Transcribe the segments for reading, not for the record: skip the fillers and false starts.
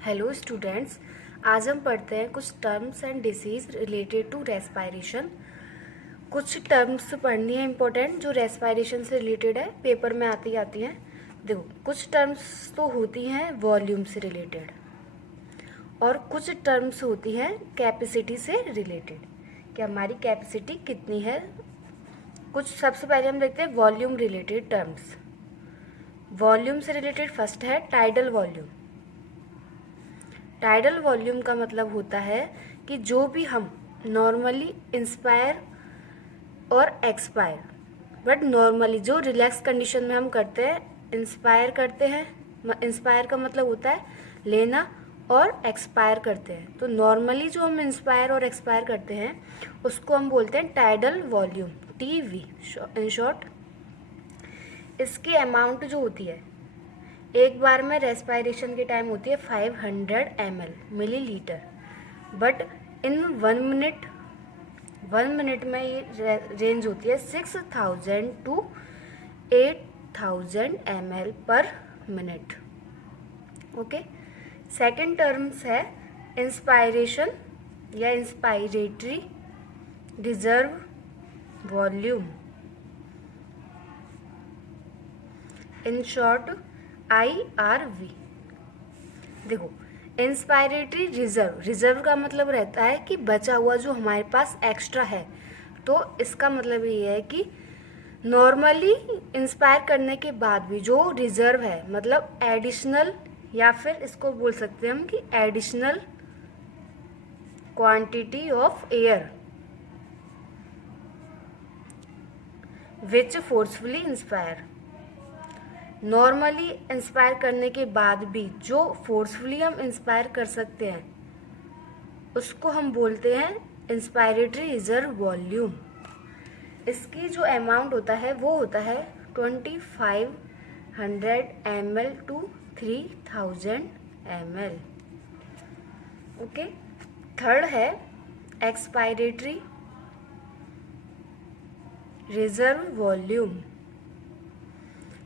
Hello students, आज हम पढ़ते हैं कुछ terms and disease related to respiration. कुछ टर्म्स पढ़नी है इंपॉर्टेंट जो रेस्पायरेशन से रिलेटेड है, पेपर में आती हैं। देखो, कुछ टर्म्स तो होती हैं वॉल्यूम से रिलेटेड और कुछ टर्म्स होती हैं कैपेसिटी से रिलेटेड कि हमारी कैपेसिटी कितनी है। कुछ सबसे पहले हम देखते हैं वॉल्यूम रिलेटेड टर्म्स। वॉल्यूम से रिलेटेड फर्स्ट है टाइडल वॉल्यूम। टाइडल वॉल्यूम का मतलब होता है कि जो भी हम नॉर्मली इंस्पायर और एक्सपायर, बट नॉर्मली जो रिलैक्स कंडीशन में हम करते हैं, इंस्पायर करते हैं। इंस्पायर का मतलब होता है लेना और एक्सपायर करते हैं। तो नॉर्मली जो हम इंस्पायर और एक्सपायर करते हैं उसको हम बोलते हैं tidal volume, TV in short. इसकी अमाउंट जो होती है एक बार में रेस्पायरेशन के टाइम होती है 500 ml millilitre, but in 1 minute में ये रेंज होती है 6000 to 8000 ml per minute. Okay, second terms है इंस्पायरेशन या inspiratory reserve volume, in short IRV। देखो, इंस्पायरेटरी रिजर्व का मतलब रहता है कि बचा हुआ जो हमारे पास एक्स्ट्रा है। तो इसका मतलब ये है कि नॉर्मली इंस्पायर करने के बाद भी जो रिजर्व है, मतलब एडिशनल, या फिर इसको बोल सकते हैं हम कि additional quantity of air which forcefully inspire. Normally inspire करने के बाद भी जो फोर्सफुली हम इंस्पायर कर सकते हैं उसको हम बोलते हैं इंस्पायरेटरी रिजर्व वॉल्यूम। इसकी जो अमाउंट होता है वो होता है 2500 ml to 3000 ml। Okay, third है एक्सपायरेटरी रिजर्व वॉल्यूम।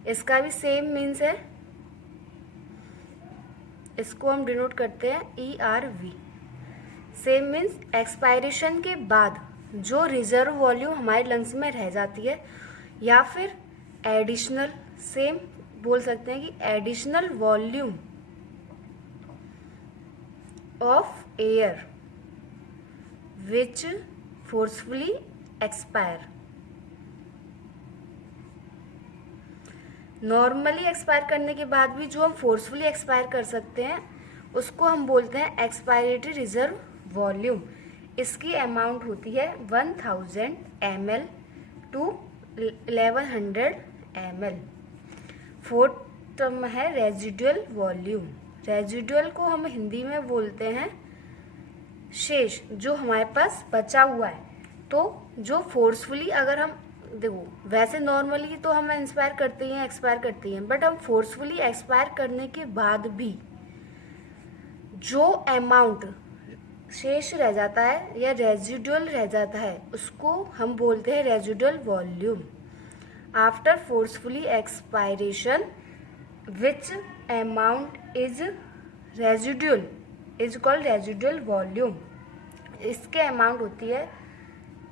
इसका भी सेम मीन्स है, इसको हम डिनोट करते हैं ERV। सेम मीन्स एक्सपायरेशन के बाद जो रिजर्व वॉल्यूम हमारे लंग्स में रह जाती है, या फिर एडिशनल, सेम बोल सकते हैं कि additional volume of air which forcefully expire. Normally expire करने के बाद भी जो हम फोर्सफुली एक्सपायर कर सकते हैं उसको हम बोलते हैं एक्सपायरेटरी रिजर्व वॉल्यूम। इसकी अमाउंट होती है 1000 ml to 1100 ml। Fourth term है रेजिडुअल वॉल्यूम। रेजिडुअल को हम हिंदी में बोलते हैं शेष, जो हमारे पास बचा हुआ है। तो जो फोर्सफुली, अगर हम देखो, वैसे नॉर्मली तो हम इंस्पायर करते हैं, एक्सपायर करते हैं, बट हम फोर्सफुली एक्सपायर करने के बाद भी जो अमाउंट शेष रह जाता है या रेजिडुअल रह जाता है उसको हम बोलते हैं residual volume. After forcefully expiration which amount is residual is called residual volume. इसके अमाउंट होती है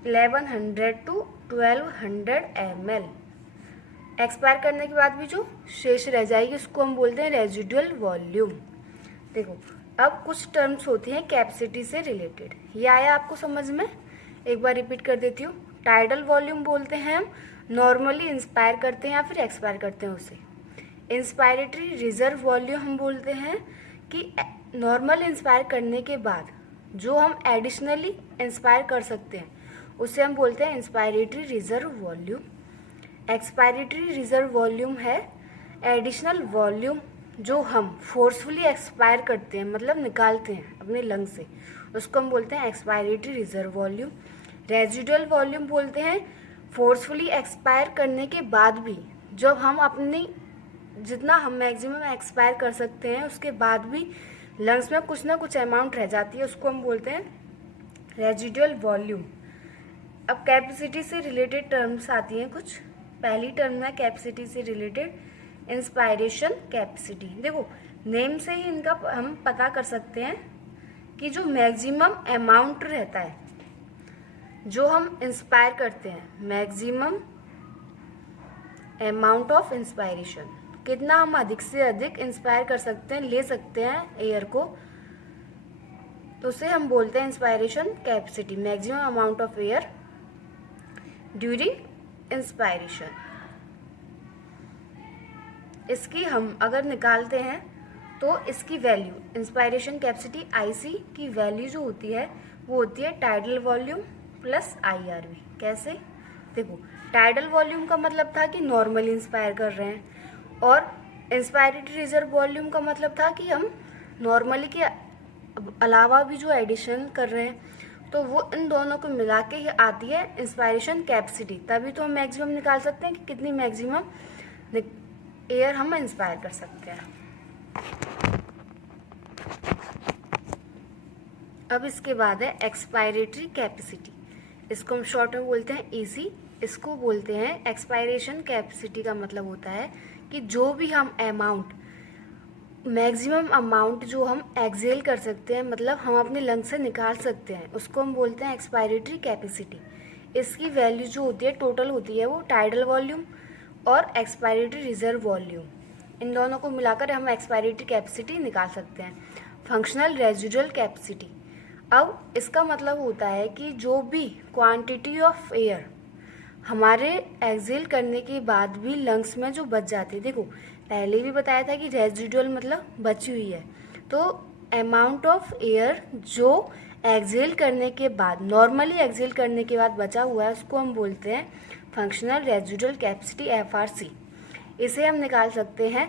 1100 टू 1200 ml। एक्सपायर करने के बाद भी जो शेष रह जाएगी उसको हम बोलते हैं रेजिडुअल वॉल्यूम। देखो, अब कुछ टर्म्स होती हैं कैपेसिटी से रिलेटेड। ये आया आपको समझ में? एक बार रिपीट कर देती हूँ। टाइडल वॉल्यूम बोलते हैं हम नॉर्मली इंस्पायर करते हैं या फिर एक्सपायर करते हैं उसे। इंस्पायरेटरी रिजर्व वॉल्यूम हम बोलते हैं कि नॉर्मल इंस्पायर करने के बाद जो हम एडिशनली इंस्पायर कर सकते हैं उसे हम बोलते हैं inspiratory reserve volume. Expiratory reserve volume है एडिशनल वॉल्यूम जो हम फोर्सफुली एक्सपायर करते हैं, मतलब निकालते हैं अपने लंग से, उसको हम बोलते हैं expiratory reserve volume. Residual volume बोलते हैं फोर्सफुली एक्सपायर करने के बाद भी जब हम अपनी जितना हम मैक्सिमम एक्सपायर कर सकते हैं उसके बाद भी लंग्स में कुछ ना कुछ अमाउंट रह जाती है, उसको हम बोलते हैं रेजिडुअल वॉल्यूम। अब कैपेसिटी से रिलेटेड टर्म्स आती हैं कुछ। पहली टर्म है कैपेसिटी से रिलेटेड इंस्पायरेशन कैपेसिटी। देखो, नेम से ही इनका हम पता कर सकते हैं कि जो मैक्सिमम अमाउंट रहता है जो हम इंस्पायर करते हैं, मैक्सिमम अमाउंट ऑफ इंस्पायरेशन, कितना हम अधिक से अधिक इंस्पायर कर सकते हैं, ले सकते हैं एयर को, तो उसे हम बोलते हैं inspiration capacity, maximum amount of air during inspiration. इसकी हम अगर निकालते हैं तो इसकी वैल्यू, इंस्पायरेशन कैपेसिटी आईसी की वैल्यू जो होती है वो होती है टाइडल वॉल्यूम प्लस आईआरवी। कैसे? देखो, टाइडल वॉल्यूम का मतलब था कि नॉर्मली इंस्पायर कर रहे हैं, और इंस्पायरेटरी रिजर्व वॉल्यूम का मतलब था कि हम नॉर्मली के अलावा भी जो एडिशन कर रहे हैं, तो वो इन दोनों को मिला के ही आती है इंस्पायरेशन कैपेसिटी। तभी तो हम मैक्सिमम निकाल सकते हैं कि कितनी मैक्सिमम एयर हम इंस्पायर कर सकते हैं। अब इसके बाद है एक्सपायरेटरी कैपेसिटी, इसको हम शॉर्ट में बोलते हैं ईसी। इसको बोलते हैं एक्सपायरेशन कैपेसिटी का मतलब होता है कि जो भी हम अमाउंट, मैक्सिमम अमाउंट जो हम एक्सेल कर सकते हैं, मतलब हम अपने लंग से निकाल सकते हैं, उसको हम बोलते हैं एक्सपायरेटरी कैपेसिटी। इसकी वैल्यू जो होती है टोटल होती है वो टाइडल वॉल्यूम और एक्सपायरेटरी रिजर्व वॉल्यूम, इन दोनों को मिलाकर हम एक्सपायरेटरी कैपेसिटी निकाल सकते हैं। फंक्शनल रेजिडुअल कैपेसिटी, अब इसका मतलब होता है कि जो भी क्वांटिटी ऑफ एयर हमारे एक्सेल करने के बाद भी लंग्स में जो बच जाती है, देखो पहले भी बताया था कि रेजिडुअल मतलब बची हुई है, तो अमाउंट ऑफ एयर जो एक्सेल करने के बाद, नॉर्मली एक्सेल करने के बाद बचा हुआ है, उसको हम बोलते हैं फंक्शनल रेजिडुअल कैपेसिटी एफआरसी। इसे हम निकाल सकते हैं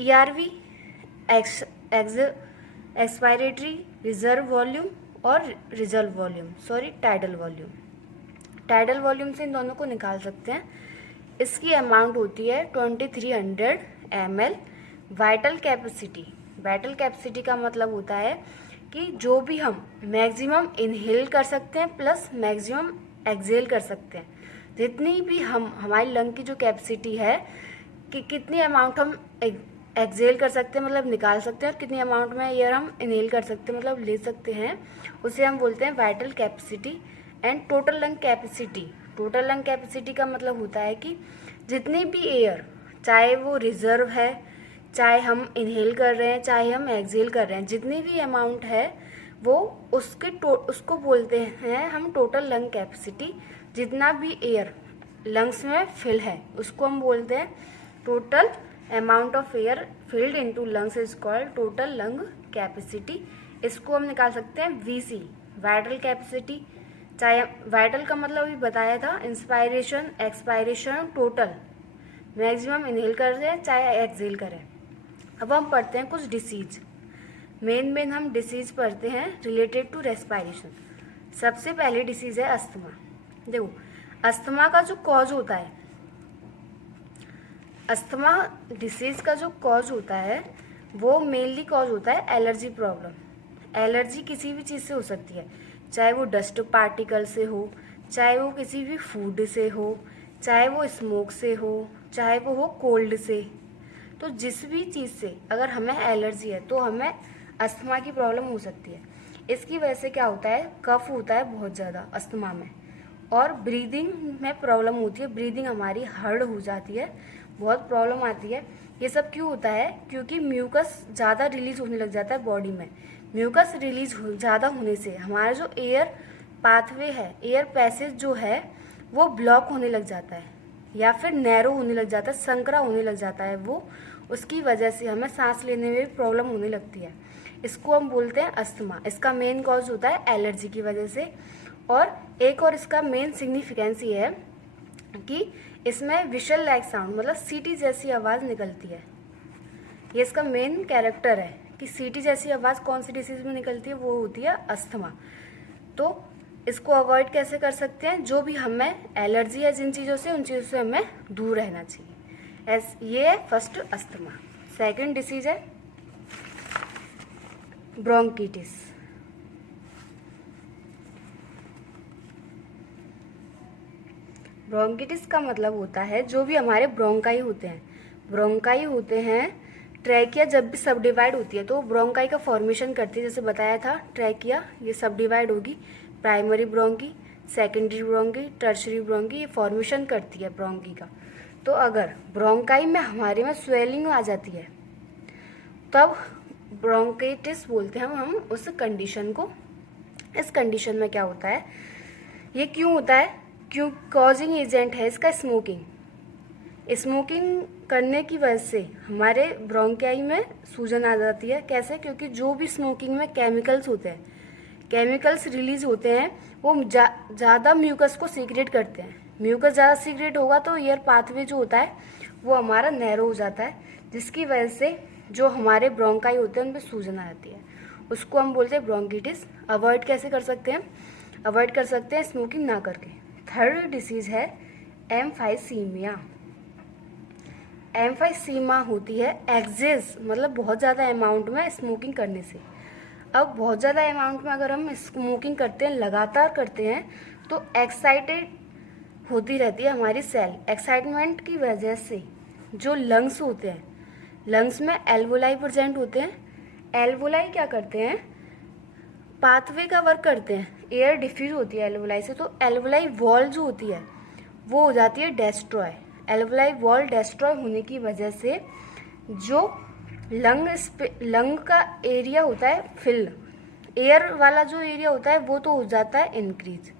ईआरवी, एक्सपायरेटरी रिजर्व वॉल्यूम और reserve volume, sorry tidal volume. Tidal volume से इन दोनों को निकाल सकते हैं। इसकी अमाउंट होती है 2300 ml। Vital capacity, vital capacity का मतलब होता है कि जो भी हम मैक्सिमम इनहेल कर सकते हैं प्लस मैक्सिमम एक्सेल कर सकते हैं, जितनी भी हम हमारी लंग की जो कैपेसिटी है कि कितनी अमाउंट हम एक्सेल कर सकते हैं मतलब निकाल सकते हैं, और कितनी अमाउंट में एयर हम इनहेल कर सकते हैं मतलब ले सकते हैं, उसे हम बोलते हैं vital capacity. And total lung capacity, total lung capacity का मतलब होता है कि जितनी भी एयर, चाहे वो रिजर्व है, चाहे हम इनहेल कर रहे हैं, चाहे हम एक्सेल कर रहे हैं, जितनी भी अमाउंट है वो उसको बोलते हैं हम टोटल लंग कैपेसिटी। जितना भी एयर लंग्स में फिल है उसको हम बोलते हैं total amount of air filled into lungs is called total lung capacity. इसको हम निकाल सकते हैं वीसी, वाइटल कैपेसिटी। चाहे वाइटल का मतलब अभी बताया था, inspiration, expiration, total, maximum inhale कर रहे हैं चाहे एक्सेल करें। अब हम पढ़ते हैं कुछ डिसीज, मेन हम डिसीज पढ़ते हैं रिलेटेड टू रेस्पायरेशन। सबसे पहले डिसीज है अस्थमा। देखो, अस्थमा का जो कॉज होता है, अस्थमा डिसीज का जो कॉज होता है वो मेनली कॉज होता है एलर्जी प्रॉब्लम। एलर्जी किसी भी चीज़ से हो सकती है, चाहे वो डस्ट पार्टिकल से हो, चाहे वो किसी भी फूड से हो, चाहे वो स्मोक से हो, चाहे वो हो कोल्ड से। तो जिस भी चीज़ से अगर हमें एलर्जी है तो हमें अस्थमा की प्रॉब्लम हो सकती है। इसकी वजह से क्या होता है, कफ होता है बहुत ज़्यादा अस्थमा में, और ब्रीदिंग में प्रॉब्लम होती है, ब्रीदिंग हमारी हार्ड हो जाती है, बहुत प्रॉब्लम आती है। ये सब क्यों होता है, क्योंकि म्यूकस ज़्यादा रिलीज होने लग जाता है बॉडी में। म्यूकस रिलीज ज़्यादा होने से हमारा जो एयर पाथवे है, एयर पैसेज जो है वो ब्लॉक होने लग जाता है या फिर नैरो होने लग जाता है, संकरा होने लग जाता है वो, उसकी वजह से हमें सांस लेने में भी प्रॉब्लम होने लगती है। इसको हम बोलते हैं अस्थमा। इसका मेन कॉज होता है एलर्जी की वजह से। और एक और इसका मेन सिग्निफिकेंस ये है कि इसमें विशल लाइक साउंड मतलब सीटी जैसी आवाज़ निकलती है। ये इसका मेन कैरेक्टर है कि सीटी जैसी आवाज़ कौन सी डिसीज में निकलती है, वो होती है अस्थमा। तो इसको अवॉइड कैसे कर सकते हैं, जो भी हमें एलर्जी है जिन चीज़ों से, उन चीज़ों से हमें दूर रहना चाहिए। ये है फर्स्ट अस्थमा। सेकंड डिसीज है ब्रोंकिटिस। ब्रोंकिटिस का मतलब होता है जो भी हमारे ब्रोंकाई होते हैं, ब्रोंकाई होते हैं ट्रैकिया जब भी सब डिवाइड होती है तो ब्रोंकाई का फॉर्मेशन करती है। जैसे बताया था, ट्रैकिया ये सब डिवाइड होगी, primary bronchi, secondary bronchi, tertiary bronchi, ये फॉर्मेशन करती है ब्रोंकी का। तो अगर ब्रोंकाई में हमारे में स्वेलिंग आ जाती है तब ब्रोंकाइटिस बोलते हैं हम उस कंडीशन को। इस कंडीशन में क्या होता है, ये क्यों होता है, क्यों कॉजिंग एजेंट है इसका स्मोकिंग। स्मोकिंग करने की वजह से हमारे ब्रोंकाई में सूजन आ जाती है। कैसे, क्योंकि जो भी स्मोकिंग में केमिकल्स होते हैं, केमिकल्स रिलीज होते हैं, वो ज़्यादा म्यूकस को सीक्रेट करते हैं। म्यूकस ज़्यादा सीक्रेट होगा तो एयर पाथवे जो होता है वो हमारा नैरो हो जाता है, जिसकी वजह से जो हमारे ब्रोंकाई होते हैं उन पर सूजन आ जाती है। उसको हम बोलते हैं ब्रोंकाइटिस। अवॉइड कैसे कर सकते हैं, अवॉइड कर सकते हैं स्मोकिंग ना करके। थर्ड डिसीज है एम्फाइसीमिया। एम्फाइसीमा होती है एक्सेस, मतलब बहुत ज़्यादा अमाउंट में स्मोकिंग करने से। अब बहुत ज़्यादा अमाउंट में अगर हम स्मोकिंग करते हैं, लगातार करते हैं, तो एक्साइटेड होती रहती है हमारी सेल। एक्साइटमेंट की वजह से जो लंग्स होते हैं, लंग्स में एल्वोलाई प्रेजेंट होते हैं। एल्वोलाई क्या करते हैं, पाथवे का वर्क करते हैं, एयर डिफ्यूज होती है एल्वोलाई से, तो एल्वोलाई वॉल जो होती है वो हो जाती है डेस्ट्रॉय। एल्वोलाई वॉल डेस्ट्रॉय होने की वजह से जो लंग का एरिया होता है फिल, एयर वाला जो एरिया होता है वो तो हो जाता है इंक्रीज,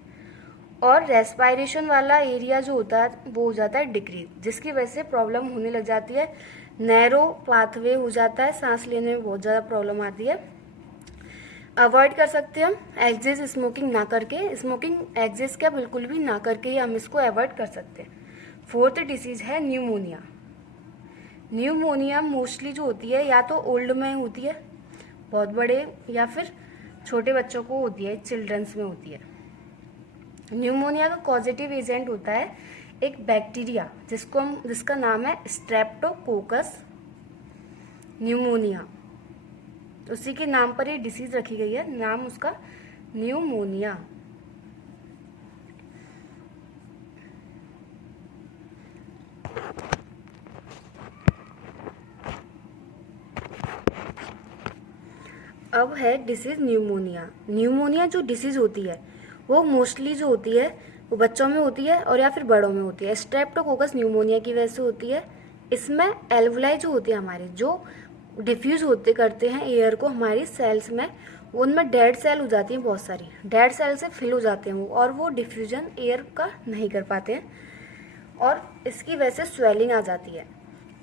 और रेस्पायरेशन वाला एरिया जो होता है वो हो जाता है डिक्रीज, जिसकी वजह से प्रॉब्लम होने लग जाती है। नैरो पाथवे हो जाता है, सांस लेने में बहुत ज़्यादा प्रॉब्लम आती है। अवॉइड कर सकते हैं हम एक्सेस स्मोकिंग ना करके, स्मोकिंग एक्सेस क्या बिल्कुल भी ना करके ही हम इसको अवॉइड कर सकते हैं। फोर्थ डिसीज़ है न्यूमोनिया। न्यूमोनिया मोस्टली जो होती है या तो ओल्ड में होती है, बहुत बड़े, या फिर छोटे बच्चों को होती है, चिल्ड्रंस में होती है। न्यूमोनिया का कॉजेटिव एजेंट होता है एक बैक्टीरिया जिसका नाम है स्ट्रेप्टोकोकस न्यूमोनिया। उसी के नाम पर ये डिसीज रखी गई है, नाम उसका न्यूमोनिया। अब है डिसीज न्यूमोनिया। न्यूमोनिया जो डिसीज होती है वो मोस्टली जो होती है वो बच्चों में होती है और या फिर बड़ों में होती है। स्ट्रेप्टोकोकस न्यूमोनिया की वजह से होती है। इसमें एल्वोलाई जो होती है हमारे, जो डिफ्यूज होते करते हैं एयर को हमारी सेल्स में, उनमें डेड सेल हो जाती हैं, बहुत सारी डेड सेल से फिल हो जाते हैं वो, और वो डिफ्यूजन एयर का नहीं कर पाते हैं और इसकी वजह से स्वेलिंग आ जाती है।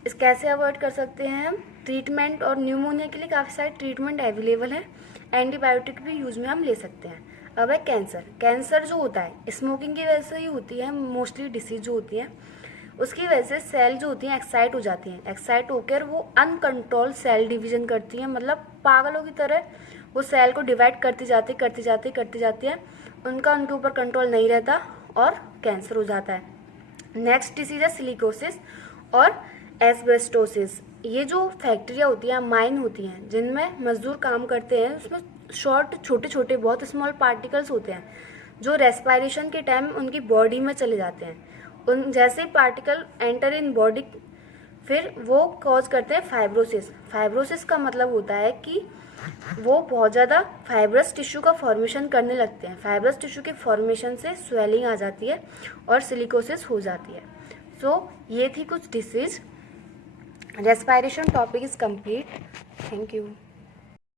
इस कैसे अवॉइड कर सकते हैं हम, ट्रीटमेंट, और न्यूमोनिया के लिए काफ़ी सारे ट्रीटमेंट अवेलेबल हैं, एंटीबायोटिक भी यूज में हम ले सकते हैं। अब है कैंसर। कैंसर जो होता है स्मोकिंग की वजह से ही होती है, मोस्टली डिसीज जो होती है उसकी वजह से सेल जो होती हैं एक्साइट हो जाती हैं। एक्साइट होकर वो अनकंट्रोल सेल डिवीजन करती हैं, मतलब पागलों की तरह वो सेल को डिवाइड करती जाती है, उनका उनके ऊपर कंट्रोल नहीं रहता और कैंसर हो जाता है। नेक्स्ट डिसीज है सिलिकोसिस और एस्बेस्टोसिस। ये जो फैक्ट्रियाँ होती हैं, माइन होती हैं, जिनमें मजदूर काम करते हैं, उसमें छोटे छोटे बहुत स्मॉल पार्टिकल्स होते हैं जो रेस्पायरेशन के टाइम उनकी बॉडी में चले जाते हैं। उन जैसे पार्टिकल एंटर इन बॉडी फिर वो कॉज करते हैं फाइब्रोसिस। फाइब्रोसिस का मतलब होता है कि वो बहुत ज़्यादा फाइब्रस टिश्यू का फॉर्मेशन करने लगते हैं। फाइब्रस टिश्यू के फॉर्मेशन से स्वेलिंग आ जाती है और सिलिकोसिस हो जाती है। सो ये थी कुछ disease. Respiration topic is complete. Thank you.